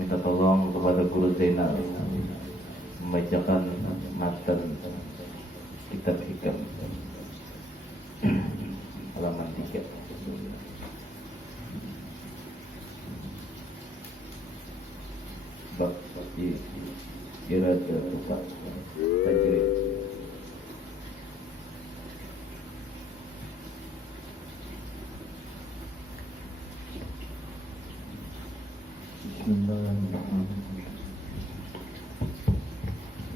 Minta tolong kepada Guru Zainal membacakan matan kitab hikam halaman 3. Bab kira tepat tajwid.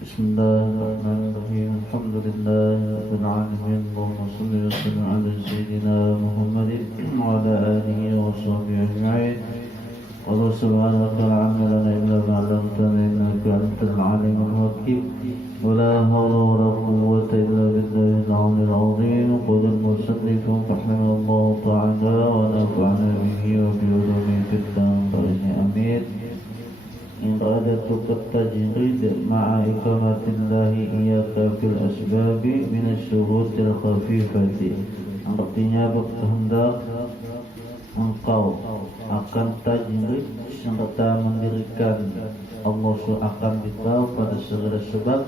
Bismillahirrahmanirrahim. Alhamdulillah rabbil alamin. Allahumma shalli wa sallim ala sayyidina Muhammadin wa ala alihi wa sahbihi ajma'in. Allah subhanahu wa ta'ala lana illa ma 'allamtana innaka antal alimul hakim. Wa la hawla wa la quwwata illa billahil 'aliyyil 'azim. Qala al-musannif rahimahullahu ta'ala wa nafa'ana bihi wa bi ulumihi fid darain. Amin. إرادة التجريد مع إقامة الله إياك في الأسباب من الشروط الخفيفة. Artinya berkehendak engkau akan tajrid serta mendirikan Allah akan dikau pada segala sebab,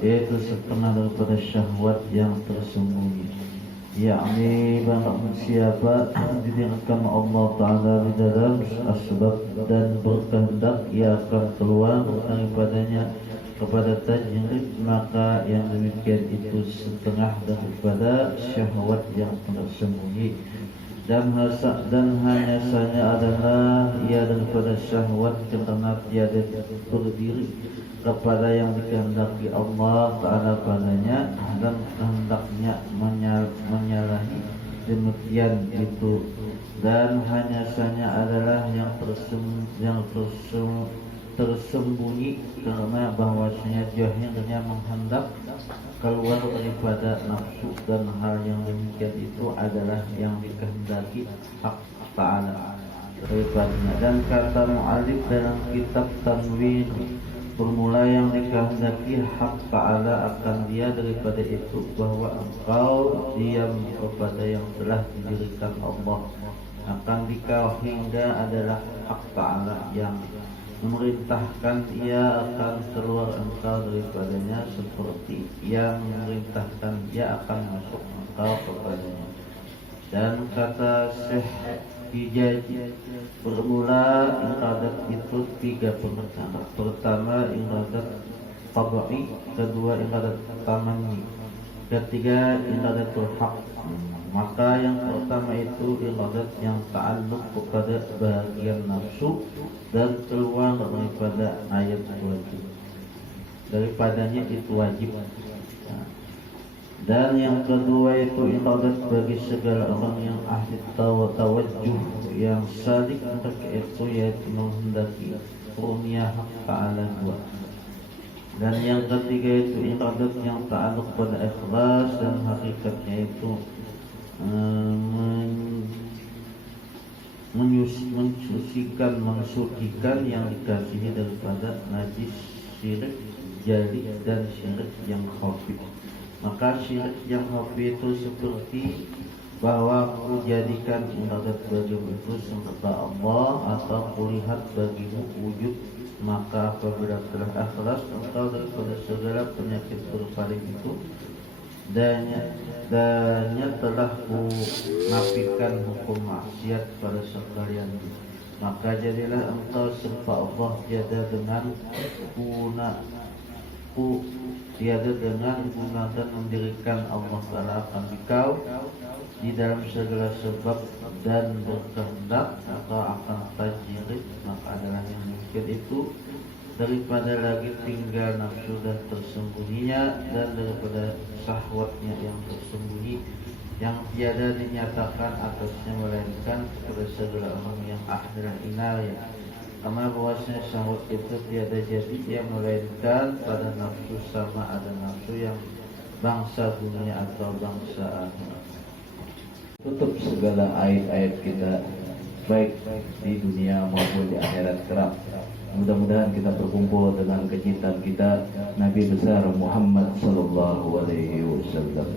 yaitu setengah daripada syahwat yang tersembunyi, yakni barang siapa didirikan Allah Ta'ala di dalam asbab dan berkehendak ia akan keluar daripadanya kepada tajrid, maka yang demikian itu setengah daripada syahwat yang tersembunyi, dan hanya saja adalah ia daripada syahwat karena tiada berdiri kepada yang dikehendaki Allah Ta'ala padanya dan kehendaknya menyalahi demikian itu, dan hanya saja adalah yang tersembunyi karena bahwasanya jahilnya menghendak keluar daripada nafsu, dan hal yang demikian itu adalah yang dikehendaki hak Ta'ala daripadanya. Dan kata mu'alif dalam kitab Tanwir, formula yang dikehendaki hak Ta'ala akan dia daripada itu bahwa engkau diam kepada yang telah didirikan Allah, akan dikau hingga adalah hak Ta'ala yang memerintahkan ia akan keluar engkau daripadanya, seperti yang memerintahkan ia akan masuk engkau kepadanya. Dan kata Syekh Hijaj, bermula iradat itu 3 perkara. Pertama iradat qad'i, kedua iradat tamanni, ketiga iradatul haq. Maka yang pertama itu iradat yang ta'alluq kepada bahagian nafsu dan keluar daripada ayat wajib. Daripadanya itu wajib. Dan yang kedua itu iradat bagi segala orang yang ahli tawajjuh, yang salik mereka itu yaitu menghendaki karunia hak ta'ala buat. Dan yang ketiga itu iradat yang ta'aluk pada ikhlas, dan hakikatnya itu mensucikan yang dikasihi daripada najis, syirik jali dan syirik yang khafi. Maka syirik yang khafi itu seperti bahwa aku jadikan iradat bagimu itu serta Allah, atau kulihat bagimu wujud, maka apabila telah ikhlas engkau daripada segala penyakit berpaling itu, dannya telah ku nafikan hukum maksiat pada sekalian, maka jadilah engkau serta Allah tiada dengan gunakan mendirikan Allah Ta'ala akan engkau di dalam segala sebab dan berkehendak, atau akan tajrid, maka adalah yang mungkin itu daripada lagi tinggal nafsu dan tersembunyinya, dan daripada syahwatnya yang tersembunyi yang tiada dinyatakan atasnya melainkan kepada segala orang yang akhirah inayah. Karena bahwasanya syahwat itu tiada jadi yang melainkan pada nafsu, sama ada nafsu yang bangsa dunia atau bangsa akhirat. Tutup segala aib-aib kita, baik di dunia maupun di akhirat kelak. Mudah-mudahan kita berkumpul dengan kecintaan kita Nabi besar Muhammad sallallahu alaihi wasallam.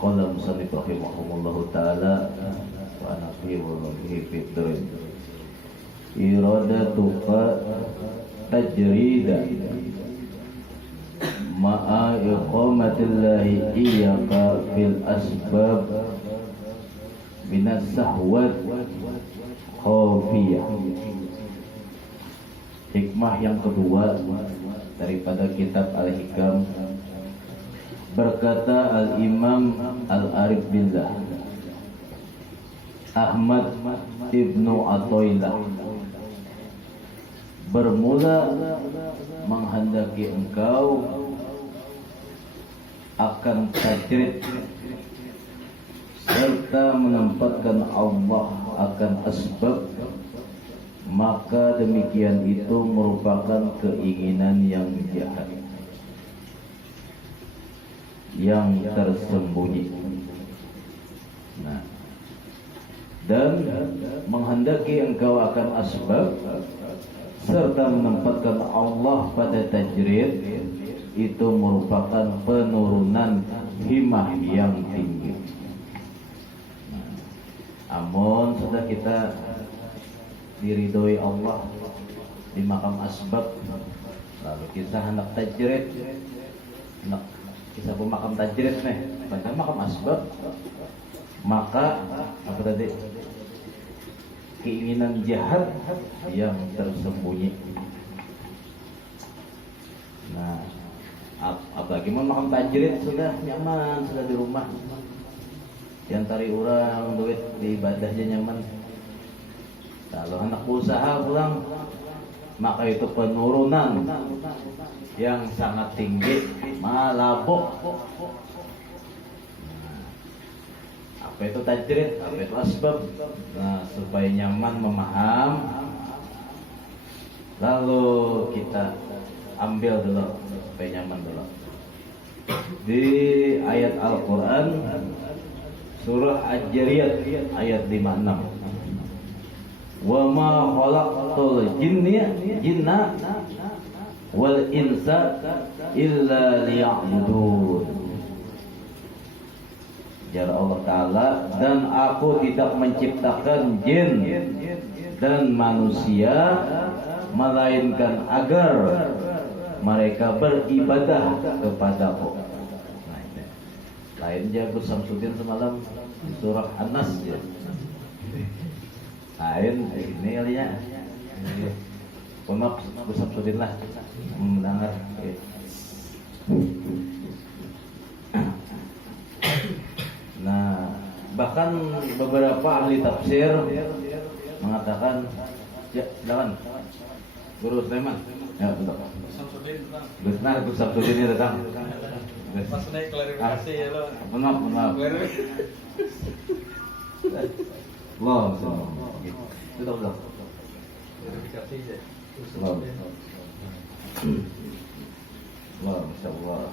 Qala musannif rahimahullahu taala wa nafi wa bihi fitrin iradatuka tajrida ma'a iqamatillahi iyyaka fil asbab minas sahwat khafiyah. Hikmah yang kedua daripada kitab Al-Hikam, berkata Al-Imam Al-Arif Billah Ahmad Ibnu Athaillah, bermula menghendaki engkau akan tajrid serta menempatkan Allah akan asbab, maka demikian itu merupakan keinginan yang jahat, yang tersembunyi. Nah, dan menghendaki engkau akan asbab serta menempatkan Allah pada tajrid, itu merupakan penurunan himmah yang tinggi. Amun sudah kita diridhoi Allah di makam asbab, lalu kita hendak tajrid, hendak kita makam tajrid nih, pada makam asbab, maka apa tadi, keinginan jahat yang tersembunyi. Nah, apalagi mau makam tajrid sudah nyaman, sudah di rumah, yang tari orang duit di ibadahnya nyaman. Kalau anak usaha pulang, maka itu penurunan yang sangat tinggi, malabok. Apa itu tajrid, apa itu asbab. Nah, supaya nyaman memaham, lalu kita ambil dulu supaya nyaman dulu. Di ayat Al-Quran surah Al-Jariyat ayat 56, wa ma khalaqtul jinna wal insa illa liya'budun. Jalla Allah Ta'ala, dan aku tidak menciptakan jin dan manusia melainkan agar mereka beribadah kepadaku. Nah, ini. Lain dia Gus Samsudin semalam di surah An-Nas ya. Lain ini kali ya. Maaf Gus Samsudin lah mendengar. Nah, bahkan beberapa ahli tafsir mengatakan, ya silakan Guru Sulaiman. Ya betul. Benar Gus Samsudin ini datang. Mas naik klarifikasi ya lo. Maaf. Allah, itu Allah. Klarifikasi aja. Allah, Masya Allah.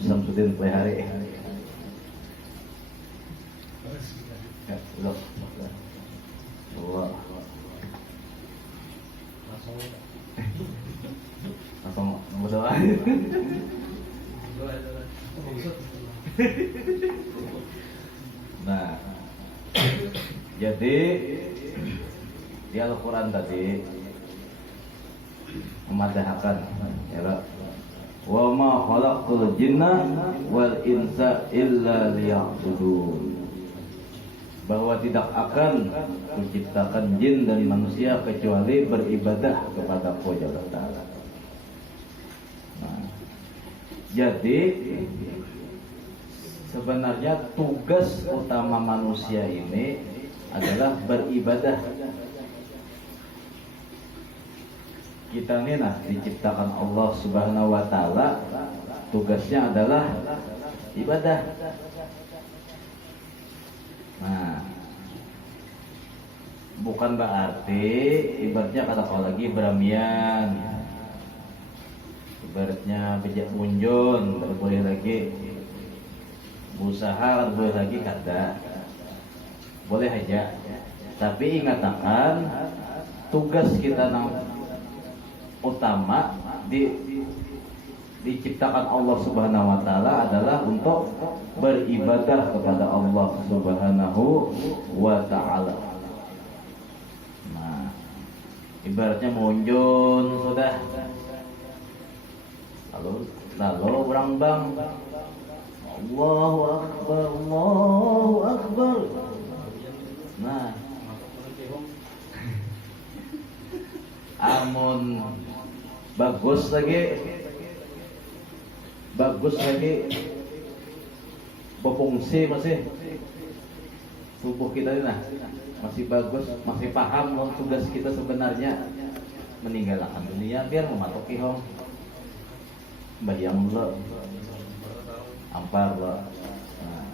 Samsudin pelihari. Ya, Allah. Allah. Langsung berdoa. Nah, jadi di Al-Quran tadi memadahkan ya, wa ma khalaqtul jinna wal insa illa liya'budun, bahwa tidak akan menciptakan jin dan manusia kecuali beribadah kepada Allah Ta'ala. Nah, jadi sebenarnya tugas utama manusia ini adalah beribadah. Kita ini diciptakan Allah Subhanahu wa Ta'ala, tugasnya adalah ibadah. Nah, bukan berarti ibaratnya kata kau lagi beramian, ibaratnya bejak munjun, baru boleh lagi berusaha, boleh lagi kata boleh aja. Tapi ingatakan tugas kita yang utama diciptakan Allah Subhanahu wa Ta'ala adalah untuk beribadah kepada Allah Subhanahu wa Ta'ala. Nah, ibaratnya munjun sudah, lalu orang bang Allahu Akbar, Allahu Akbar. Nah, amun bagus lagi berfungsi masih tubuh kita ini masih bagus, masih paham tugas kita sebenarnya meninggalkan dunia biar mematuhi hong bayang lo ampar lo. Nah,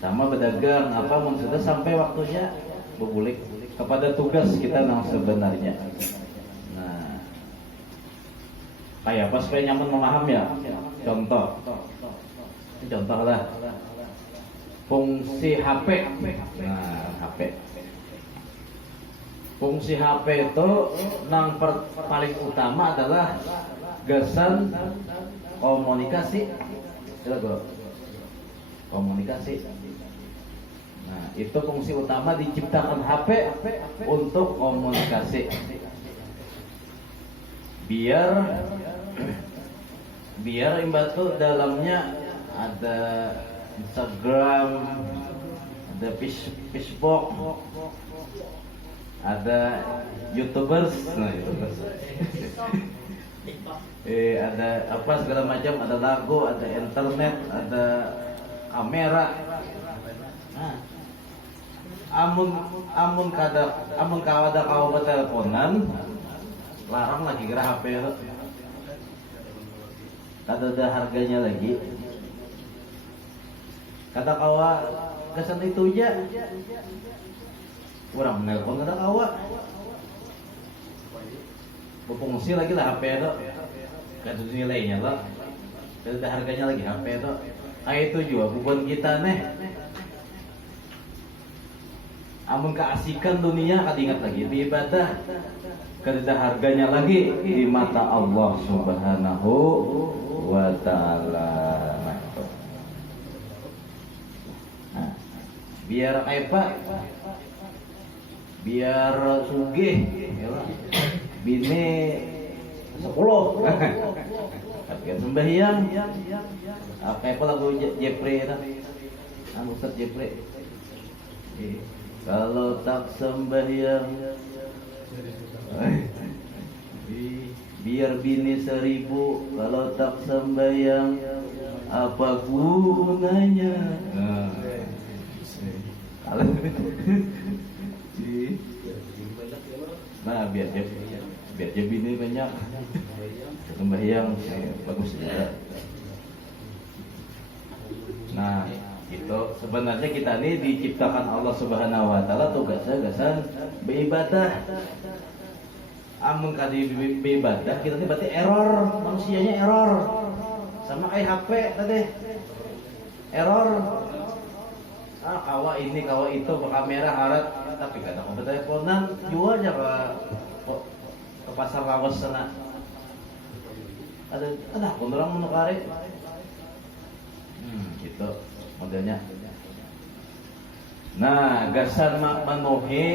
sama berdagang apa sudah sampai waktunya berbulik kepada tugas kita yang sebenarnya. Nah, kayak apa supaya nyaman memaham ya? Contoh lah fungsi HP. Nah, HP. Fungsi HP itu yang paling utama adalah gasan komunikasi. Komunikasi. Nah, itu fungsi utama diciptakan HP untuk komunikasi. Biar imbatu dalamnya ada Instagram, ada Facebook, ada YouTubers, ada apa segala macam, ada lagu, ada internet, ada kamera. Nah, amun kawada kau berteleponan, larang lagi gerak HP itu. Ada harganya lagi. Kata kawa kesan itu aja. Orang menelpon kata kawa. Berfungsi lagi lah HP itu. Kata nilainya lah. Ada harganya lagi HP itu. Itu juga bukan kita nih. Amun keasikan dunia kan ingat lagi di ibadah. Kada harganya lagi di mata Allah Subhanahu wa Ta'ala. Nah, biar apa? biar sugih ya lah. Bini 10 tapi kan sembahyang apa lagu Jepri itu Ustaz Jepri kalau tak sembahyang biar bini 1000 kalau tak sembahyang apa gunanya nah biar bini banyak sembahyang bagus juga. Nah itu sebenarnya kita ini diciptakan Allah Subhanahu Wa Taala tugasnya beribadah. Amun kali beribadah kita ini berarti error, manusianya error. Sama kayak HP tadi error. Kawa ini kawa itu ke kamera harat tapi kadang mau teleponan jual aja ke pasar lawas sana. Ada pun orang menukari. Gitu modelnya. Nah, gasan memenuhi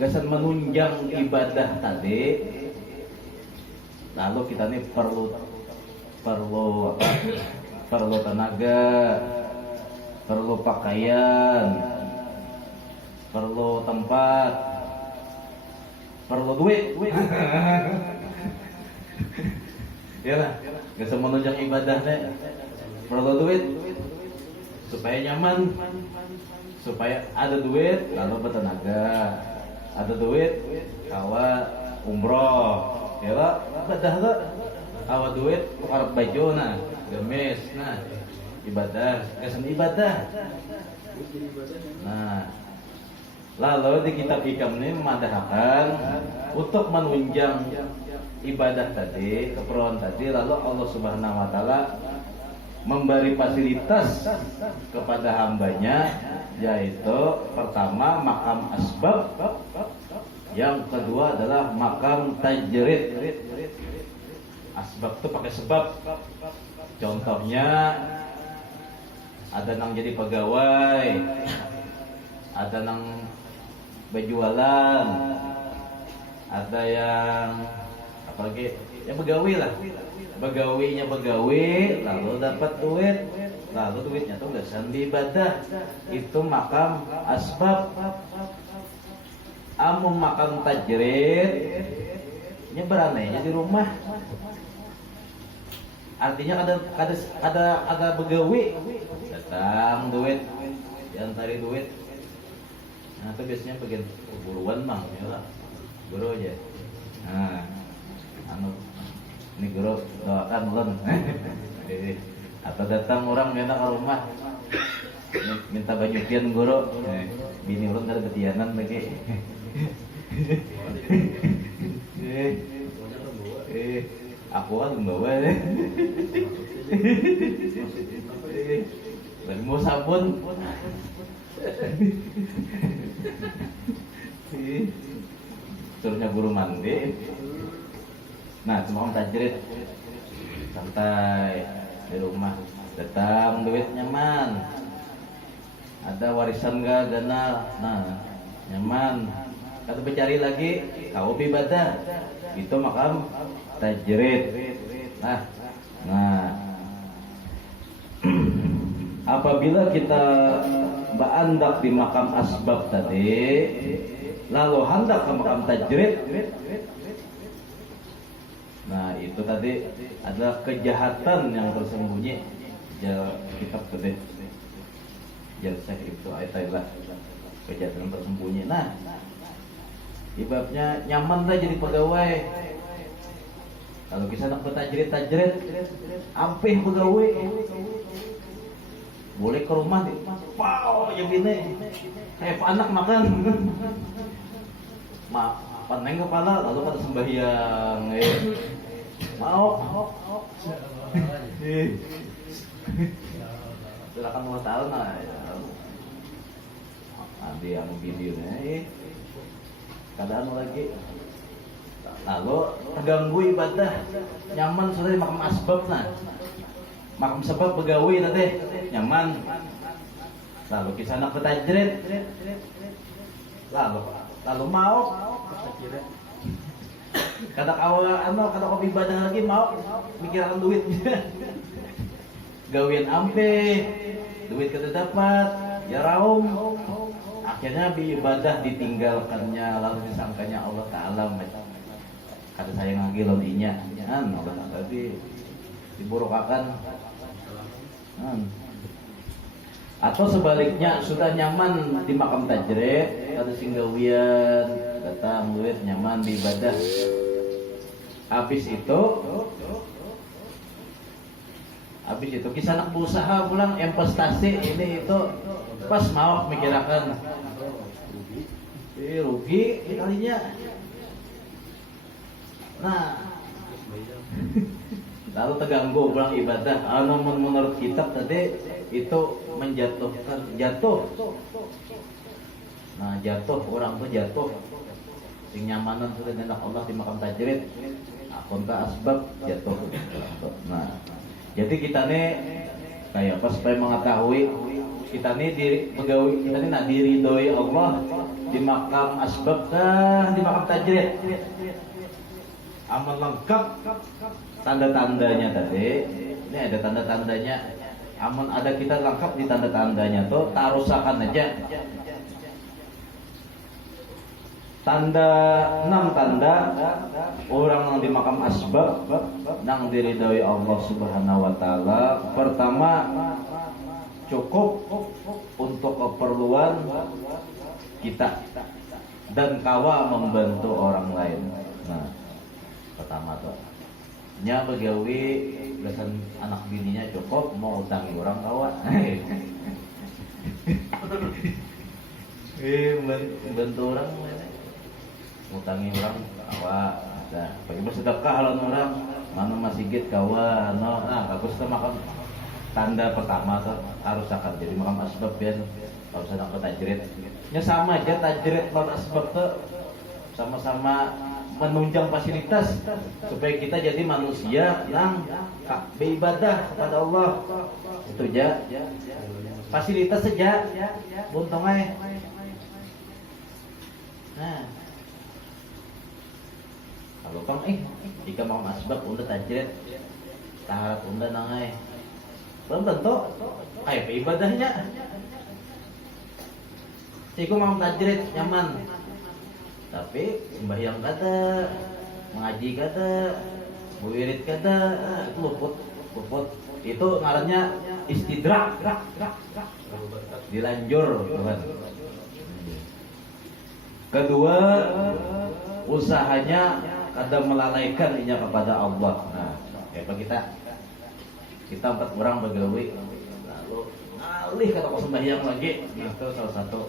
gasan menunjang ibadah tadi. Lalu kita nih perlu tenaga, perlu pakaian, perlu tempat, perlu duit. Ya lah, gak semua menunjang ibadahnya perlu duit supaya nyaman, supaya ada duit lalu bertenaga, ada duit kawa umroh, ya lah, ibadah lah, kawa duit harap baju nah, gemes nah, ibadah, kesan ibadah. Nah, lalu di kitab hikam ini memadahkan untuk menunjang ibadah tadi, keperluan tadi, lalu Allah Subhanahu Wa Taala memberi fasilitas kepada hambanya, yaitu pertama makam asbab, yang kedua adalah makam tajrid. Asbab itu pakai sebab. Contohnya ada nang jadi pegawai, ada nang berjualan, ada yang apalagi yang begawi lah, begawinya begawi lalu dapat duit, lalu duitnya tuh gak sandi ibadah, itu makam asbab. Amun makam tajrid nyeberannya di rumah, artinya ada begawi datang duit, diantari duit. Nah itu biasanya bagian buruan mang ya lah, guru aja. Nah ini guru doakan ulun atau datang orang minta ke rumah minta baju pian guru, bini ulun ada betianan lagi. Aku kan membawa lagi mau sabun suruhnya guru mandi. Nah, cuma tajrid santai di rumah, datang duit nyaman, ada warisan gak ganal, nah nyaman. Kata bercari lagi, kau ibadah, itu makam tajrid. Nah, apabila kita berandak di makam asbab tadi, lalu hendak ke makam tajrid. Nah itu tadi adalah kejahatan yang tersembunyi. Kitab gede Jalsah itu ayat-ayat kejahatan tersembunyi. Nah ibabnya nyaman lah jadi pegawai. Kalau kita nak bertajrid ampih pegawai, boleh ke rumah wow yang gini kayak anak makan paneng kepala lalu kata sembahyang mau silakan Allah tahu nah nanti yang videonya keadaan lagi lalu terganggu ibadah nyaman sudah di makam asbab. Nah makam sebab begawi nanti nyaman lalu kisah anak bertajrid lalu mau kada kada kopi ibadah lagi mau mikiran duit gawian ampe duit kada dapat ya raum akhirnya ibadah ditinggalkannya lalu disangkanya Allah Ta'ala kada sayang lagi lawan inya kan Allah tadi diburukakan atau sebaliknya sudah nyaman di makam tajrid kada singgawian datang duit nyaman di ibadah habis itu kisah anak berusaha pulang investasi ini itu pas mau mikirakan rugi kalinya nah lalu terganggu pulang ibadah namun menurut kitab tadi itu menjatuhkan jatuh orang tuh jatuh sing nyamanan sudah hendak Allah di makam tajrid akunta asbab jatuh nah jadi kita nih kayak pas supaya mengetahui kita nih nak diridhoi Allah di makam asbab kah di makam tajrid amal lengkap tanda-tandanya tadi ini ada tanda-tandanya amun ada kita lengkap di tanda-tandanya tuh tarusakan aja tanda 6 tanda orang yang di makam asbab nang diridhoi Allah Subhanahu wa taala. Pertama cukup untuk keperluan kita dan kawa membantu orang lain. Nah, pertama tuh nya begawi besan anak bininya cukup mau utangi orang kawa. Bantu orang ngutangi orang kawa nah bagi bersedekah lawan orang mana masih git kawa nah bagus tuh makam tanda pertama tuh harus akan jadi makam asbab ya harus ada ke tajrid nya sama aja tajrid lawan asbab tuh sama-sama menunjang fasilitas supaya kita jadi manusia yang beribadah kepada Allah itu aja fasilitas saja buntongnya nah kalau kang jika mau asbab unda tajrid taharat unda nangai belum tentu kayak ibadahnya jika mau tajrid nyaman tapi sembahyang kata mengaji kata wirid kata itu luput itu ngarannya istidrak dilanjur Tuhan. Kedua usahanya kada melalaikan inya kepada Allah. Nah, kayak kita 4 orang begawi lalu ngalih kata sembahyang lagi itu salah satu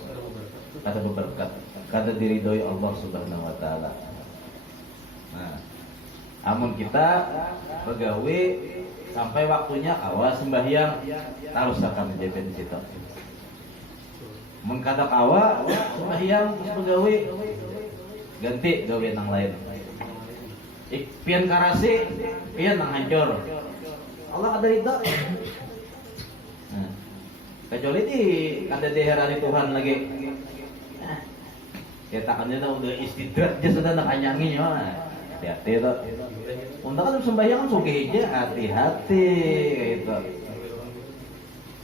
kata berkat kata diridhoi Allah Subhanahu wa taala. Nah, amun kita begawi sampai waktunya awas sembahyang harus akan menjadi di situ. Mun kada kawa sembahyang terus begawi ganti gawe nang lain. Pian karasi, pian nang hancur. Allah ada ridha. Nah, kecuali kada diherani Tuhan lagi. Nah, ya takannya udah istidrak aja sudah nak anyangi nya. Hati-hati tuh. Untuk kan sembahyang sugih aja, hati-hati gitu.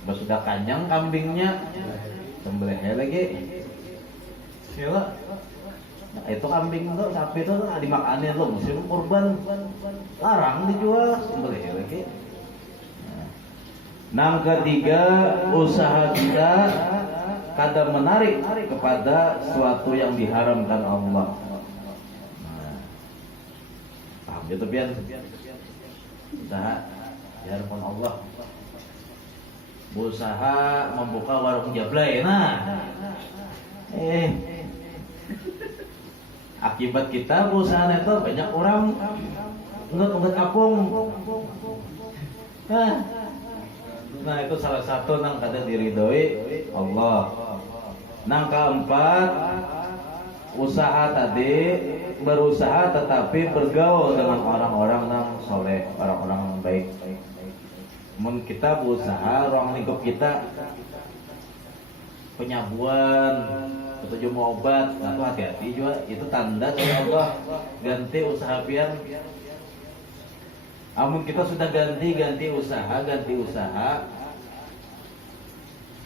Pas sudah kanyang kambingnya, sembelihnya lagi. Sila. Nah, itu kambing tuh sapi itu dimakanin lo musim kurban larang dijual sembelih lagi. Nah, ketiga usaha kita kada menarik kepada sesuatu yang diharamkan Allah. Nah, paham gitu pian? Usaha diharamkan Allah. Berusaha membuka warung jablay. Nah, akibat kita perusahaan itu banyak orang nggak apung. Nah itu salah satu nang kada diridhoi Allah. Nang keempat usaha tadi berusaha tetapi bergaul dengan orang-orang yang soleh, orang-orang yang baik. Mun kita berusaha ruang lingkup kita penyabuan Tujuh mau obat, atau hati-hati juga. Itu tanda dari Allah. Ganti usaha pian. Amun kita sudah ganti usaha,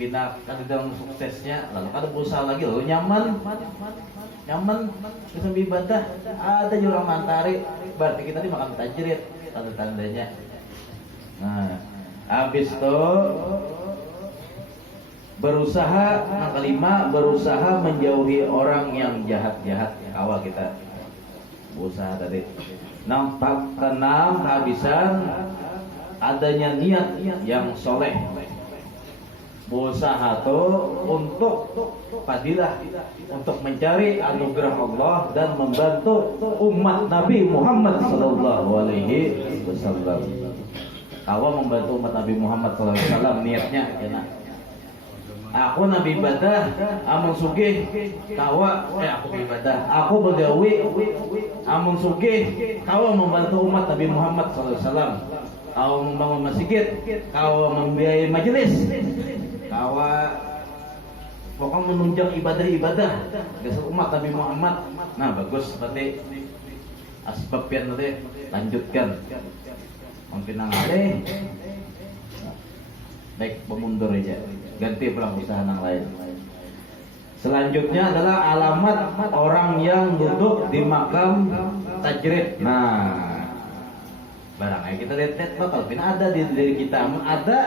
pindah ke dalam suksesnya, lalu kada berusaha lagi, lalu nyaman, bisa ibadah, ada jurang mantari, berarti kita dimakan tajrid, tanda-tandanya. Nah, habis itu berusaha, yang kelima, berusaha menjauhi orang yang jahat-jahat. Awal kita berusaha tadi. Nampak keenam, kehabisan adanya niat yang soleh. Berusaha tuh untuk fadilah, untuk mencari anugerah Allah dan membantu umat Nabi Muhammad sallallahu alaihi wasallam. Kalau membantu umat Nabi Muhammad sallallahu alaihi wasallam niatnya enak. Aku nabi ibadah, amun sugih kawa aku ibadah. Aku bergawi, amun sugih kawa membantu umat Nabi Muhammad sallallahu alaihi wasallam. Kawa membangun masjid, kawa membiayai majelis, kawa pokoknya menunjang ibadah-ibadah dasar umat Nabi Muhammad. Nah, bagus berarti asbab yang nanti lanjutkan. Mungkin nangale baik pemundur aja. Ganti pulang usaha yang lain. Selanjutnya adalah alamat orang yang duduk di makam tajrid. Nah, barangnya kita lihat bakal pina ada di diri kita. Ada,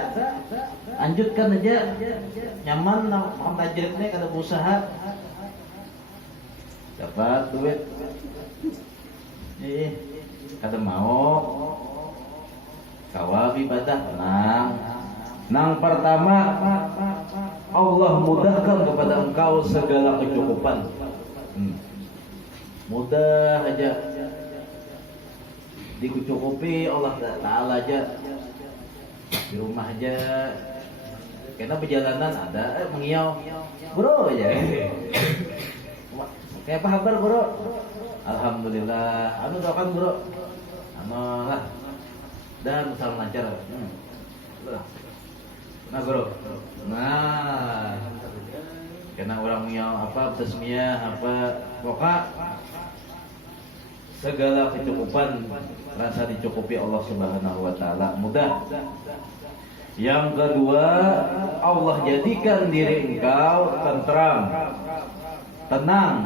lanjutkan aja. Nyaman makam tajridnya kada berusaha. Dapat duit. Kada mau. Kawal ibadah tenang. Nang pertama, Allah mudahkan kepada engkau segala kecukupan. Mudah aja dicukupi Allah Ta'ala aja. Di rumah aja. Karena perjalanan ada mengiau, bro aja. Kayak apa kabar bro? Alhamdulillah. Anu doakan bro. Anu lah. Dan salam lancar. Nah bro, nah karena orang yang apa tasmiyah apa pokok segala kecukupan rasa dicukupi Allah Subhanahu wa taala mudah. Yang kedua, Allah jadikan diri engkau tentram, tenang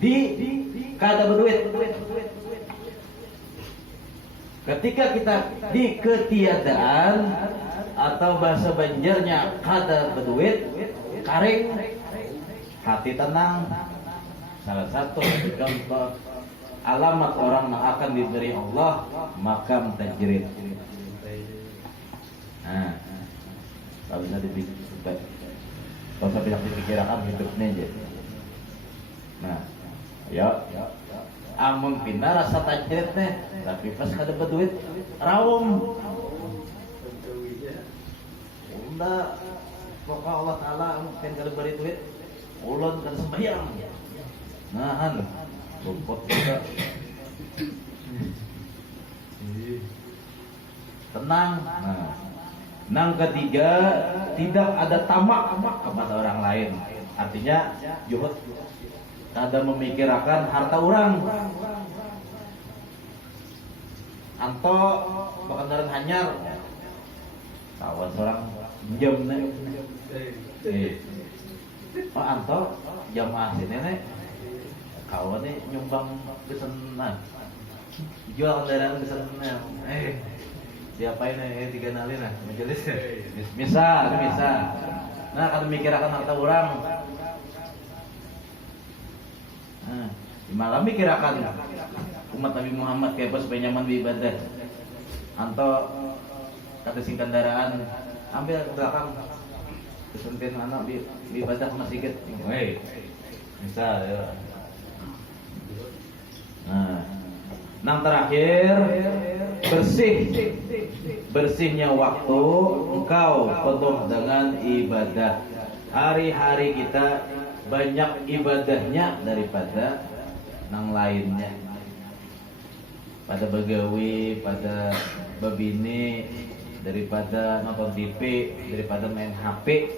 di kada berduit. Ketika kita di ketiadaan atau bahasa Banjarnya kada berduit, karing, hati tenang. Salah satu contoh alamat orang yang akan diberi Allah makam tajrid. Nah, kalau bisa dipikirkan, kalau saya tidak dipikirkan hidupnya aja. Nah, ya. Amun pindah rasa tajrid nih, tapi pas kada berduit, rawum. Unda pokok Allah Ta'ala mungkin kada beri duit, ulun kada sembahyang. Nahan, rumput juga. Tenang. Nah, nang ketiga, tidak ada tamak kepada orang lain. Artinya juhud, kada memikirkan harta orang. Anto bakandaran hanyar, kawan seorang jam nih. Oh anto jamaah sini nih, kawan nih nyumbang kesenangan, jual kendaraan kesenangan. Diapain nih? Dikenalin lah majelis. Misal. Nah kada memikirkan harta orang. Nah, malam mikirakan umat Nabi Muhammad kayak apa supaya nyaman beribadah. Anto kata sing kendaraan ambil ke belakang kesentin anak beribadah masih sedikit. Hei, bisa ya. Nah, yang terakhir bersihnya waktu engkau penuh dengan ibadah. Hari-hari kita banyak ibadahnya daripada yang lainnya. Pada begawi, pada babini, daripada nonton TV, daripada main HP.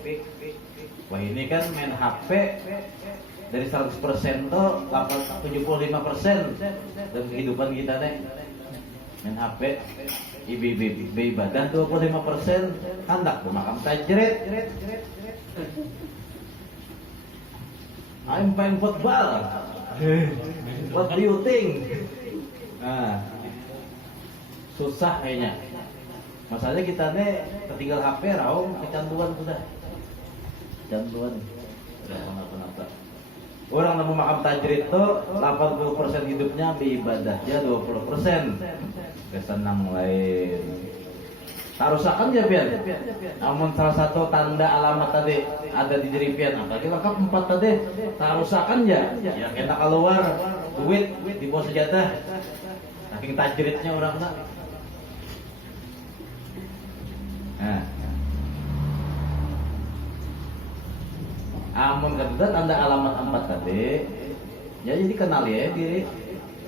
Wah ini kan main HP dari 100% tuh 75% dalam kehidupan kita nih. Main HP, ibadah 25%, hendak ke makam tajrid. I'm playing football. What do you think? Nah, susah kayaknya. Masalahnya kita nih ketinggal HP, raung kecanduan sudah. Canduan. Udah kenapa-napa. Orang nemu makam tajrid itu 80% hidupnya ibadahnya 20%. Kesenang lain. Tarusakan ya pian. Namun salah satu tanda alamat tadi ada di diri pian. Apalagi lengkap 4 tadi. Tarusakan ya. Yang kita keluar duit di bawah sejadah. Saking tajridnya orang nak. Nah. Amun kedua tanda alamat 4 tadi. Ya jadi kenal ya diri.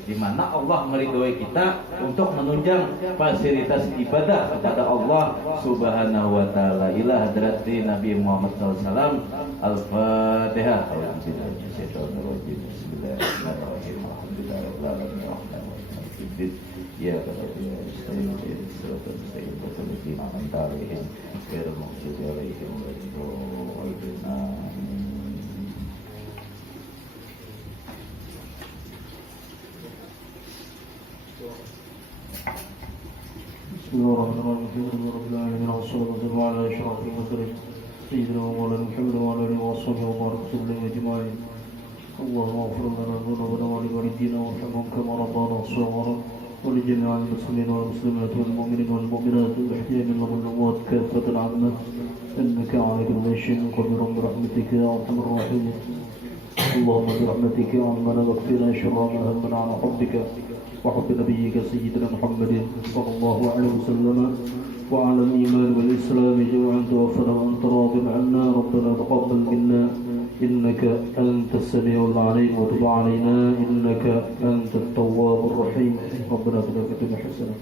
Di mana Allah meridhoi kita untuk menunjang fasilitas ibadah kepada Allah Subhanahu wa taala. Ila hadrati Nabi Muhammad SAW. Al-Fatihah. Bismillahirrahmanirrahim. Alhamdulillahirabbil alamin. Ya kepada Ustaz suratul mustaqim betul iman tarihim khairul maghdubi alaihim wa بسم الله الرحمن الرحيم الحمد لله رب العالمين والصلاة والسلام على أشرف المرسلين سيدنا ومولانا محمد وعلى آله وصحبه وبارك وسلم أجمعين اللهم اغفر لنا ذنوبنا ولوالدينا وارحمهم كما ربانا صغارا ولجميع المسلمين والمسلمات والمؤمنين والمؤمنات الأحياء منهم والأموات كافة عنا إنك على كل شيء قدير برحمتك يا أرحم الراحمين اللهم برحمتك عمنا واكفنا شر ما همنا على حبك وحب نبيك سيدنا محمد صلى الله عليه وسلم وعلى الإيمان والإسلام جميعا توفنا وأنت راض عنا ربنا تقبل منا إنك أنت السميع العليم وتب علينا إنك أنت التواب الرحيم ربنا في الدنيا حسنة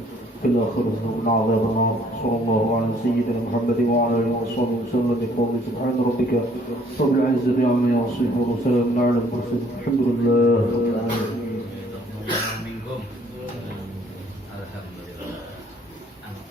في الآخرة من عذاب النار صلى الله على سيدنا محمد وعلى آله وصحبه وسلم بقول سبحان ربك رب العزة عما يصفون وسلام على المرسلين الحمد لله رب العالمين.